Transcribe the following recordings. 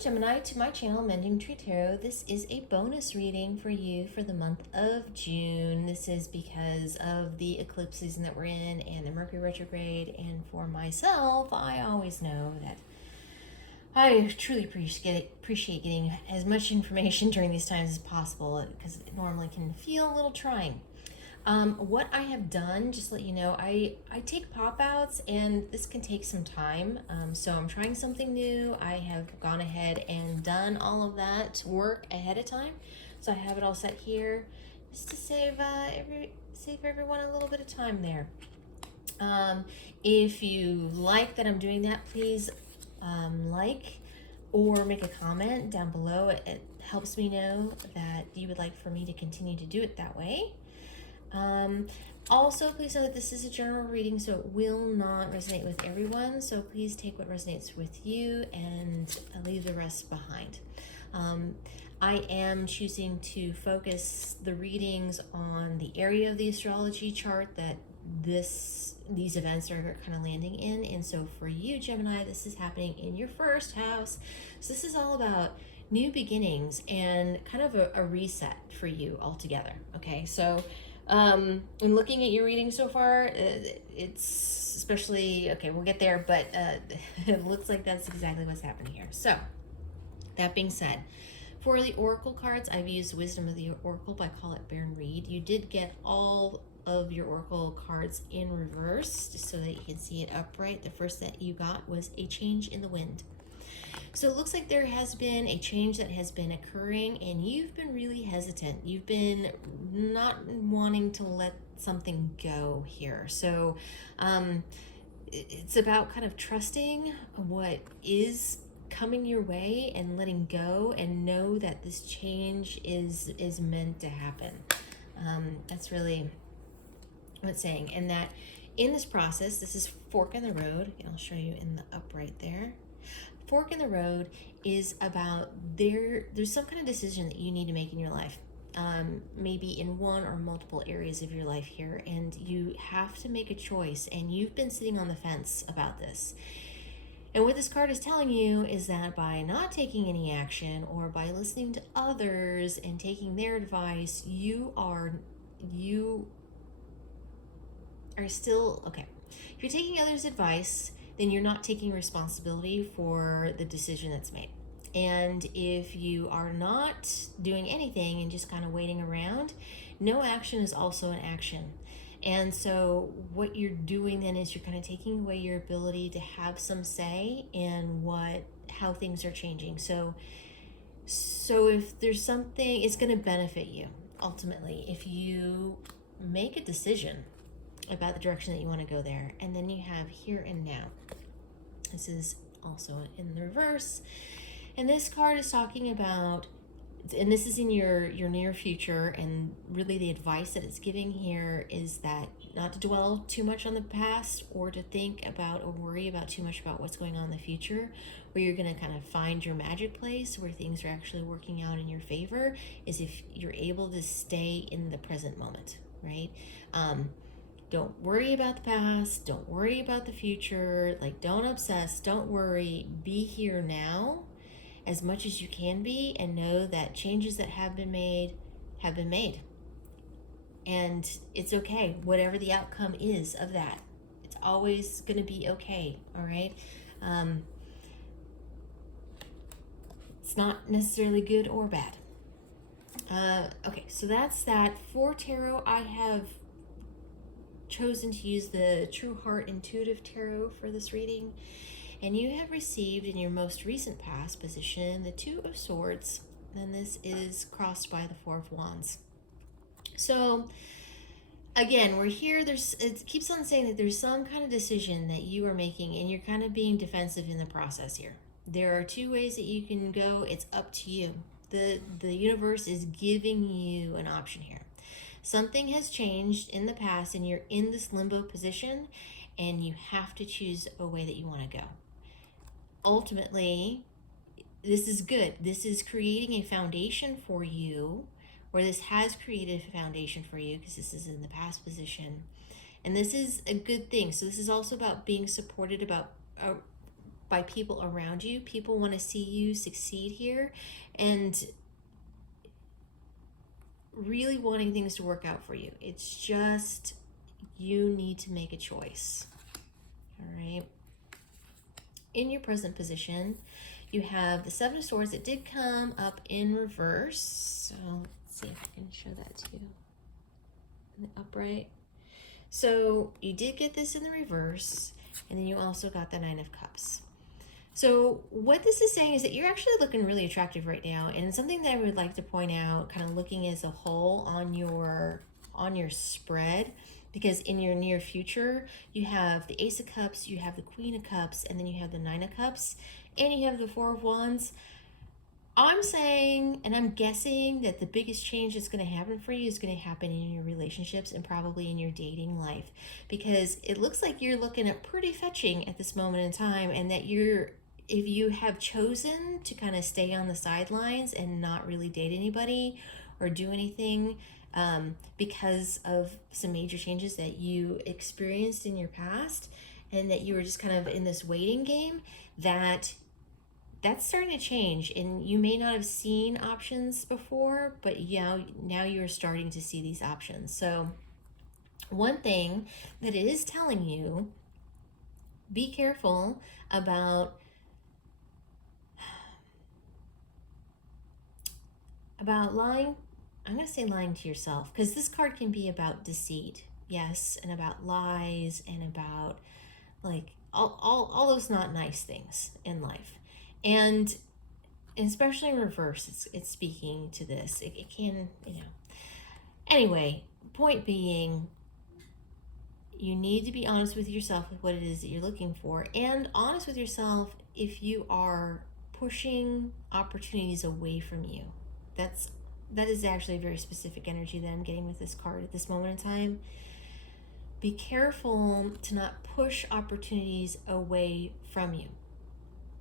Gemini, to my channel, Mending Tree Tarot. This is a bonus reading for you for the month of June. This is because of the eclipse season that we're in and the Mercury retrograde. And for myself, I always know that I truly appreciate getting as much information during these times as possible because it normally can feel a little trying. What I have done, just to let you know, I take pop-outs and this can take some time. So I'm trying something new. I have gone ahead and done all of that work ahead of time. So I have it all set here just to save everyone a little bit of time there. If you like that I'm doing that, please like or make a comment down below. It helps me know that you would like for me to continue to do it that way. Also, please know that this is a general reading, so it will not resonate with everyone. So please take what resonates with you and leave the rest behind. I am choosing to focus the readings on the area of the astrology chart that these events are kind of landing in. And so for you, Gemini, this is happening in your first house. So this is all about new beginnings and kind of a reset for you altogether. Okay, so in looking at your reading so far, it's especially, okay, we'll get there, but it looks like that's exactly what's happening here. So that being said, for the oracle cards, I've used Wisdom of the Oracle by Colette Baron Reed. You did get all of your oracle cards in reverse, just so that you can see it upright. The first that you got was a change in the wind. So it looks like there has been a change that has been occurring and you've been really hesitant. You've been not wanting to let something go here. So it's about kind of trusting what is coming your way and letting go and know that this change is meant to happen. That's really what it's saying. And that in this process, this is fork in the road. I'll show you in the upright there. Fork in the road is about there's some kind of decision that you need to make in your life, maybe in one or multiple areas of your life here, and you have to make a choice, and you've been sitting on the fence about this. And what this card is telling you is that by not taking any action or by listening to others and taking their advice, you are still, okay, if you're taking others' advice, then you're not taking responsibility for the decision that's made. And if you are not doing anything and just kind of waiting around, no action is also an action. And so what you're doing then is you're kind of taking away your ability to have some say in how things are changing. So if there's something, it's going to benefit you ultimately if you make a decision about the direction that you want to go there. And then you have here and now. This is also in the reverse. And this card is talking about, and this is in your near future, and really the advice that it's giving here is that not to dwell too much on the past or to think about or worry about too much about what's going on in the future, where you're going to kind of find your magic place where things are actually working out in your favor is if you're able to stay in the present moment, right? Don't worry about the past. Don't worry about the future. Like, don't obsess. Don't worry. Be here now as much as you can be and know that changes that have been made have been made. And it's okay. Whatever the outcome is of that, it's always going to be okay. All right. It's not necessarily good or bad. Okay. So that's that. For tarot, I have chosen to use the True Heart Intuitive Tarot for this reading, and you have received in your most recent past position the Two of Swords, and this is crossed by the Four of Wands. So again, we're here, it keeps on saying that there's some kind of decision that you are making and you're kind of being defensive in the process here. There are two ways that you can go. It's up to you. The universe is giving you an option here. Something has changed in the past and you're in this limbo position and you have to choose a way that you want to go. Ultimately, this is good. This is creating a foundation for you, or this has created a foundation for you because this is in the past position. And this is a good thing. So this is also about being supported, about by people around you. People want to see you succeed here and really wanting things to work out for you. It's just you need to make a choice. All right. In your present position, you have the Seven of Swords. It did come up in reverse. So let's see if I can show that to you. In the upright. So you did get this in the reverse, and then you also got the Nine of Cups. So what this is saying is that you're actually looking really attractive right now. And something that I would like to point out, kind of looking as a whole on your spread, because in your near future, you have the Ace of Cups, you have the Queen of Cups, and then you have the Nine of Cups, and you have the Four of Wands. I'm saying, and I'm guessing, that the biggest change that's going to happen for you is going to happen in your relationships and probably in your dating life, because it looks like you're looking at pretty fetching at this moment in time, and that if you have chosen to kind of stay on the sidelines and not really date anybody or do anything because of some major changes that you experienced in your past, and that you were just kind of in this waiting game, that's starting to change. And you may not have seen options before, but now you're starting to see these options. So one thing that it is telling you, be careful about lying. I'm going to say lying to yourself, because this card can be about deceit, yes, and about lies, and about like all those not nice things in life. And especially in reverse, it's speaking to this. It can, Anyway, point being, you need to be honest with yourself with what it is that you're looking for, and honest with yourself if you are pushing opportunities away from you. That is actually a very specific energy that I'm getting with this card at this moment in time. Be careful to not push opportunities away from you.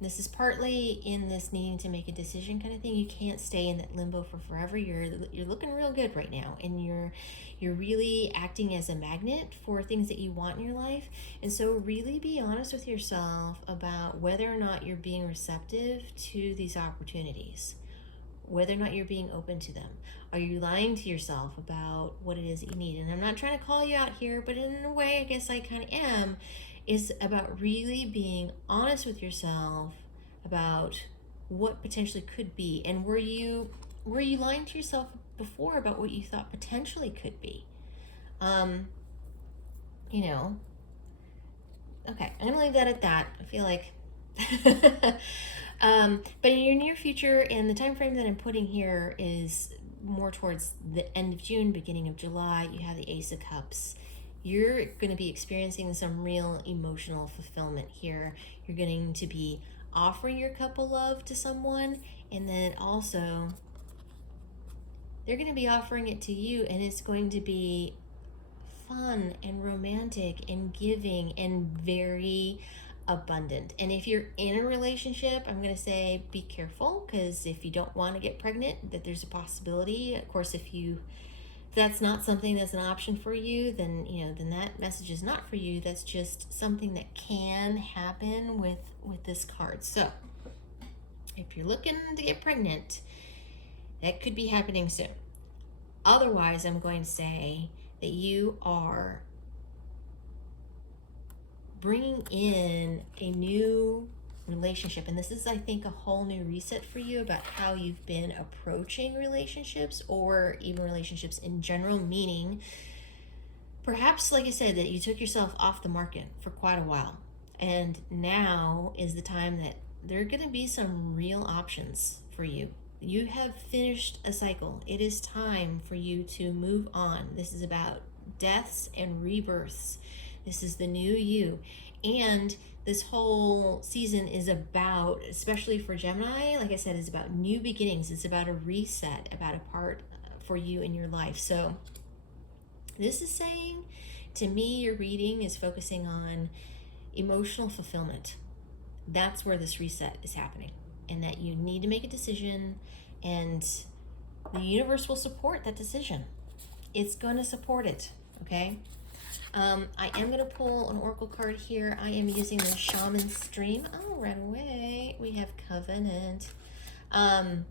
This is partly in this needing to make a decision kind of thing. You can't stay in that limbo for forever. You're looking real good right now, and you're really acting as a magnet for things that you want in your life. And so really be honest with yourself about whether or not you're being receptive to these opportunities, whether or not you're being open to them. Are you lying to yourself about what it is that you need? And I'm not trying to call you out here, but in a way, I guess I kind of am, is about really being honest with yourself about what potentially could be. And were you lying to yourself before about what you thought potentially could be? Okay, I'm gonna leave that at that. I feel like but in your near future, and the time frame that I'm putting here is more towards the end of June, beginning of July, you have the Ace of Cups. You're going to be experiencing some real emotional fulfillment here. You're going to be offering your cup of love to someone, and then also they're going to be offering it to you, and it's going to be fun and romantic and giving and very abundant. And if you're in a relationship, I'm going to say be careful, because if you don't want to get pregnant, that there's a possibility. Of course, if that's not something that's an option for you, then then that message is not for you. That's just something that can happen with this card. So if you're looking to get pregnant, that could be happening soon. Otherwise, I'm going to say that you are bringing in a new relationship, and this is, I think, a whole new reset for you about how you've been approaching relationships, or even relationships in general, meaning perhaps, like I said, that you took yourself off the market for quite a while, and now is the time that there are going to be some real options for you. You have finished a cycle. It is time for you to move on. This is about deaths and rebirths. This is the new you. And this whole season is about, especially for Gemini, like I said, is about new beginnings. It's about a reset, about a part for you in your life. So this is saying, to me, your reading is focusing on emotional fulfillment. That's where this reset is happening, and that you need to make a decision, and the universe will support that decision. It's going to support it, okay? I am going to pull an oracle card here. I am using the Shaman Stream. Oh, right away. We have Covenant. I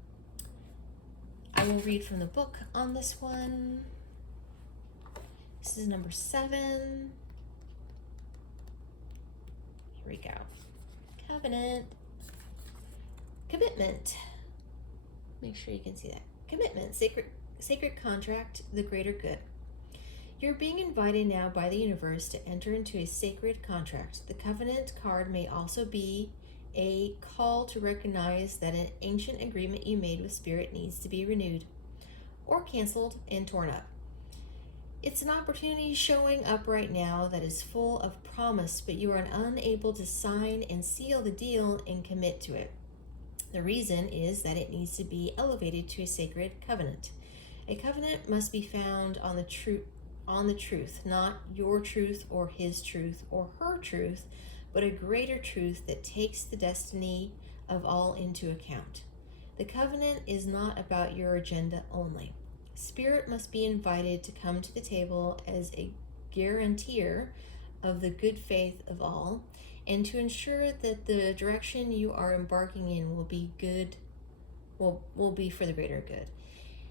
will read from the book on this one. This is number 7. Here we go. Covenant. Commitment. Make sure you can see that. Commitment. Sacred contract. The greater good. You're being invited now by the universe to enter into a sacred contract. The Covenant card may also be a call to recognize that an ancient agreement you made with Spirit needs to be renewed or canceled and torn up. It's an opportunity showing up right now that is full of promise, but you are unable to sign and seal the deal and commit to it. The reason is that it needs to be elevated to a sacred covenant. A covenant must be found on the truth, not your truth or his truth or her truth, but a greater truth that takes the destiny of all into account. The covenant is not about your agenda only. Spirit must be invited to come to the table as a guarantor of the good faith of all, and to ensure that the direction you are embarking in will be good, will be for the greater good.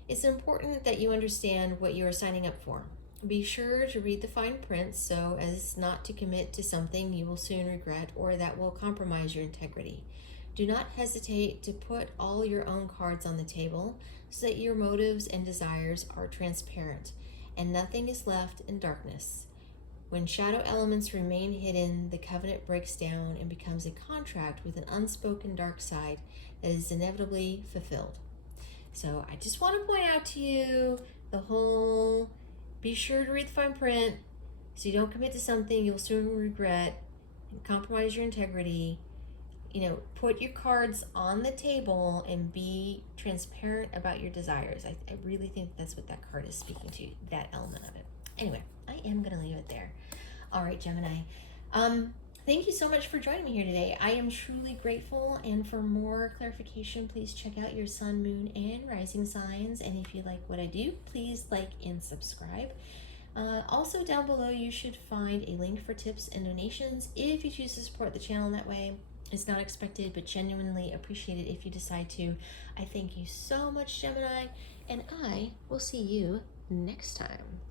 It's important that you understand what you are signing up for. Be sure to read the fine print so as not to commit to something you will soon regret or that will compromise your integrity. Do not hesitate to put all your own cards on the table so that your motives and desires are transparent and nothing is left in darkness. When shadow elements remain hidden, the covenant breaks down and becomes a contract with an unspoken dark side that is inevitably fulfilled. So I just want to point out to you the whole, be sure to read the fine print so you don't commit to something you'll soon regret and compromise your integrity. Put your cards on the table and be transparent about your desires. I really think that's what that card is speaking to, that element of it. Anyway, I am going to leave it there. All right, Gemini. Thank you so much for joining me here today. I am truly grateful, and for more clarification, please check out your sun, moon, and rising signs. And if you like what I do, please like and subscribe. Also, down below, you should find a link for tips and donations if you choose to support the channel in that way. It's not expected, but genuinely appreciated if you decide to. I thank you so much, Gemini, and I will see you next time.